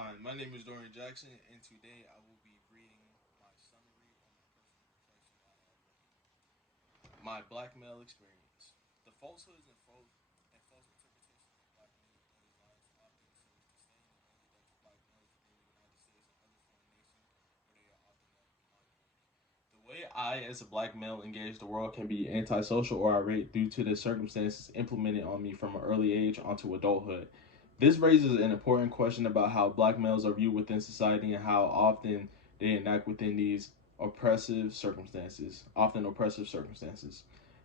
Hi, my name is Dorian Jackson, and today I will be reading my summary on my personal reflection that I have written. My blackmail experience. The falsehoods and false interpretations of blackmail in those lives often serve to stain the image of black males within the United States and other foreign nations where they are often known as the minority. The way I, as a black male, engage the world can be antisocial or irate due to the circumstances implemented on me from an early age onto adulthood. This raises an important question about how black males are viewed within society and how often they enact within these oppressive circumstances.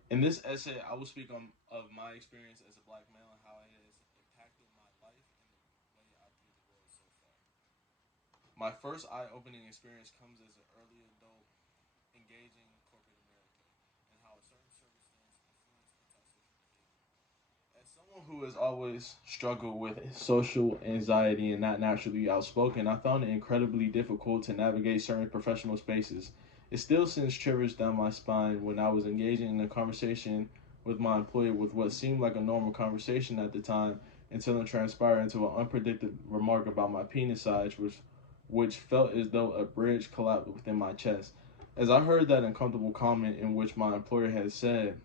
In this essay, I will speak of my experience as a black male and how it has impacted my life and the way I view the world so far. My first eye-opening experience comes as an early adult engaging corporate America and how a certain circumstance influenced antisocial behavior. As someone who has always struggled with social anxiety and not naturally outspoken, I found it incredibly difficult to navigate certain professional spaces. It still sends shivers down my spine when I was engaging in a conversation with my employer with what seemed like a normal conversation at the time until it transpired into an unpredicted remark about my penis size, which felt as though a bridge collapsed within my chest. As I heard that uncomfortable comment in which my employer had said,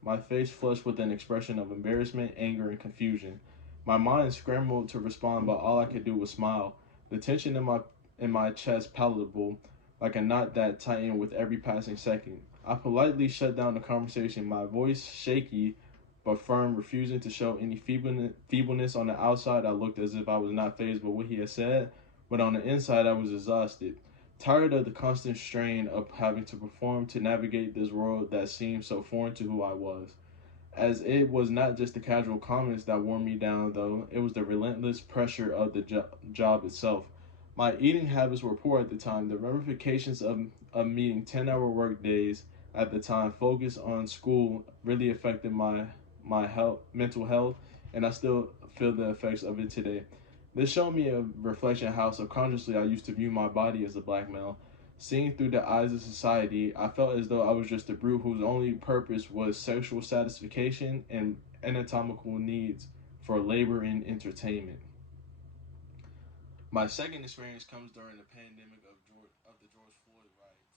my face flushed with an expression of embarrassment, anger, and confusion. My mind scrambled to respond, but all I could do was smile. The tension in my chest palpable, like a knot that tightened with every passing second. I politely shut down the conversation, my voice shaky but firm, refusing to show any feebleness. On the outside, I looked as if I was not fazed by what he had said, but on the inside, I was exhausted, tired of the constant strain of having to perform to navigate this world that seemed so foreign to who I was. As it was not just the casual comments that wore me down, though, it was the relentless pressure of the job itself. My eating habits were poor at the time. The ramifications of meeting 10-hour work days at the time, focused on school, really affected my mental health, and I still feel the effects of it today. This showed me a reflection of how subconsciously I used to view my body as a black male. Seeing through the eyes of society, I felt as though I was just a brute whose only purpose was sexual satisfaction and anatomical needs for labor and entertainment. My second experience comes during the pandemic of the George Floyd riots.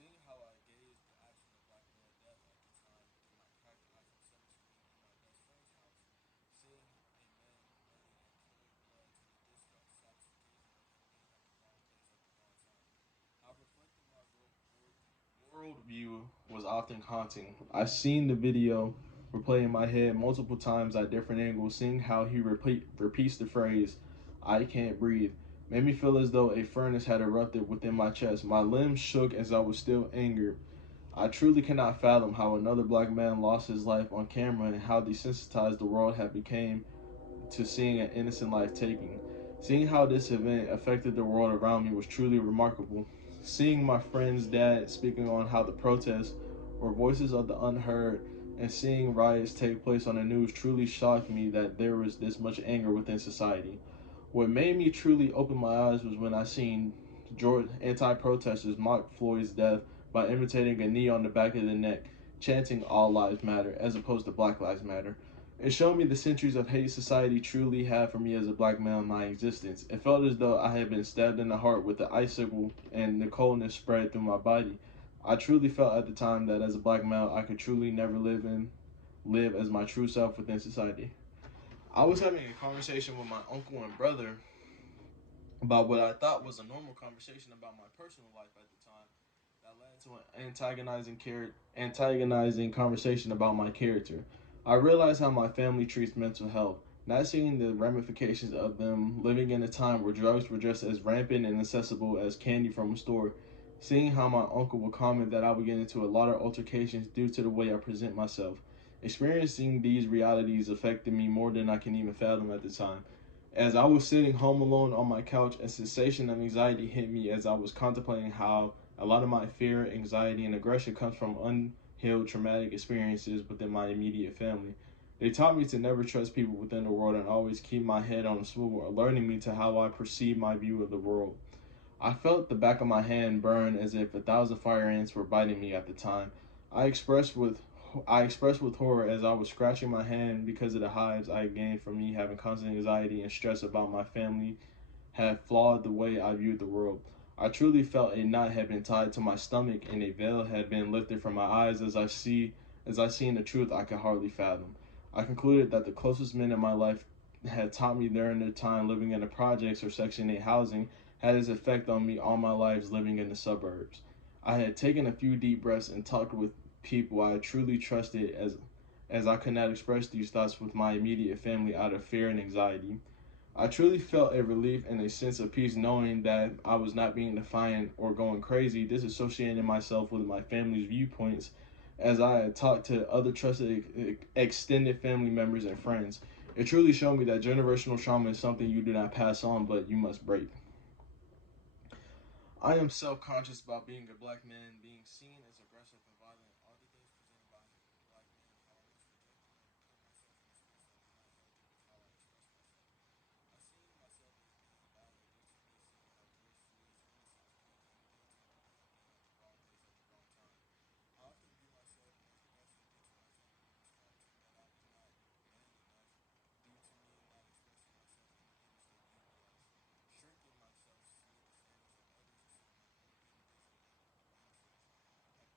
Seeing how I gazed the action of black male death at the time through my cracked iPhone 7 screen in my best friend's house, seeing a man murdered in cold blood to the disgust satisfaction of him being at the wrong place at the wrong time. How reflective my worldview was often haunting. I seen the video replay in my head multiple times at different angles, seeing how he repeats the phrase, I can't breathe, made me feel as though a furnace had erupted within my chest. My limbs shook as I was still angered. I truly cannot fathom how another black man lost his life on camera and how desensitized the world had become to seeing an innocent life taken. Seeing how this event affected the world around me was truly remarkable. Seeing my friend's dad speaking on how the protests were voices of the unheard and seeing riots take place on the news truly shocked me that there was this much anger within society. What made me truly open my eyes was when I seen anti-protesters mock Floyd's death by imitating a knee on the back of the neck, chanting "All Lives Matter" as opposed to "Black Lives Matter." It showed me the centuries of hate society truly had for me as a black male in my existence. It felt as though I had been stabbed in the heart with the icicle and the coldness spread through my body. I truly felt at the time that as a black male, I could truly never live as my true self within society. I was having a conversation with my uncle and brother about what I thought was a normal conversation about my personal life at the time that led to an antagonizing conversation about my character. I realized how my family treats mental health, not seeing the ramifications of them living in a time where drugs were just as rampant and accessible as candy from a store. Seeing how my uncle would comment that I would get into a lot of altercations due to the way I present myself. Experiencing these realities affected me more than I can even fathom at the time. As I was sitting home alone on my couch, a sensation of anxiety hit me as I was contemplating how a lot of my fear, anxiety, and aggression comes from unhealed traumatic experiences within my immediate family. They taught me to never trust people within the world and always keep my head on a swivel, alerting me to how I perceive my view of the world. I felt the back of my hand burn as if a thousand fire ants were biting me at the time. I expressed with I expressed with horror as I was scratching my hand because of the hives I had gained from me having constant anxiety and stress about my family, had flawed the way I viewed the world. I truly felt a knot had been tied to my stomach and a veil had been lifted from my eyes as I seen the truth I could hardly fathom. I concluded that the closest men in my life had taught me during their time living in the projects or Section 8 housing had its effect on me all my lives living in the suburbs. I had taken a few deep breaths and talked with people I truly trusted as I could not express these thoughts with my immediate family out of fear and anxiety. I truly felt a relief and a sense of peace knowing that I was not being defiant or going crazy, disassociating myself with my family's viewpoints as I had talked to other trusted extended family members and friends. It truly showed me that generational trauma is something you do not pass on, but you must break. I am self conscious about being a black man, being seen as aggressive and violent, all the things presented by black men, how I was rejected and put myself in a space that was not healthy with how I expressed myself. I seen myself as being violent due to me seeing how gracefully innocence could become guilty because of being at the wrong place at the wrong time. I often view myself as aggressive due to my family members commenting that I was not man enough due to me not expressing myself in the image they viewed me as, shrinking myself to meet the standards of others instead of my own individual interests,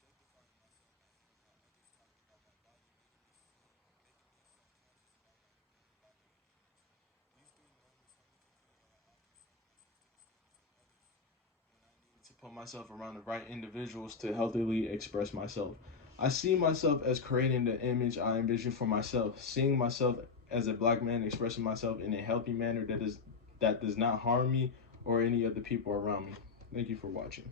objectifying myself as per how others talked about my body, making me self-conscious about my own bodily image. These three moments helped me conclude that I often set myself to the standards of others when I needed to put myself around the right individuals to healthily express myself. I see myself as creating the image I envision for myself, seeing myself as a black man expressing myself in a healthy manner that does not harm me or any of the people around me. Thank you for watching.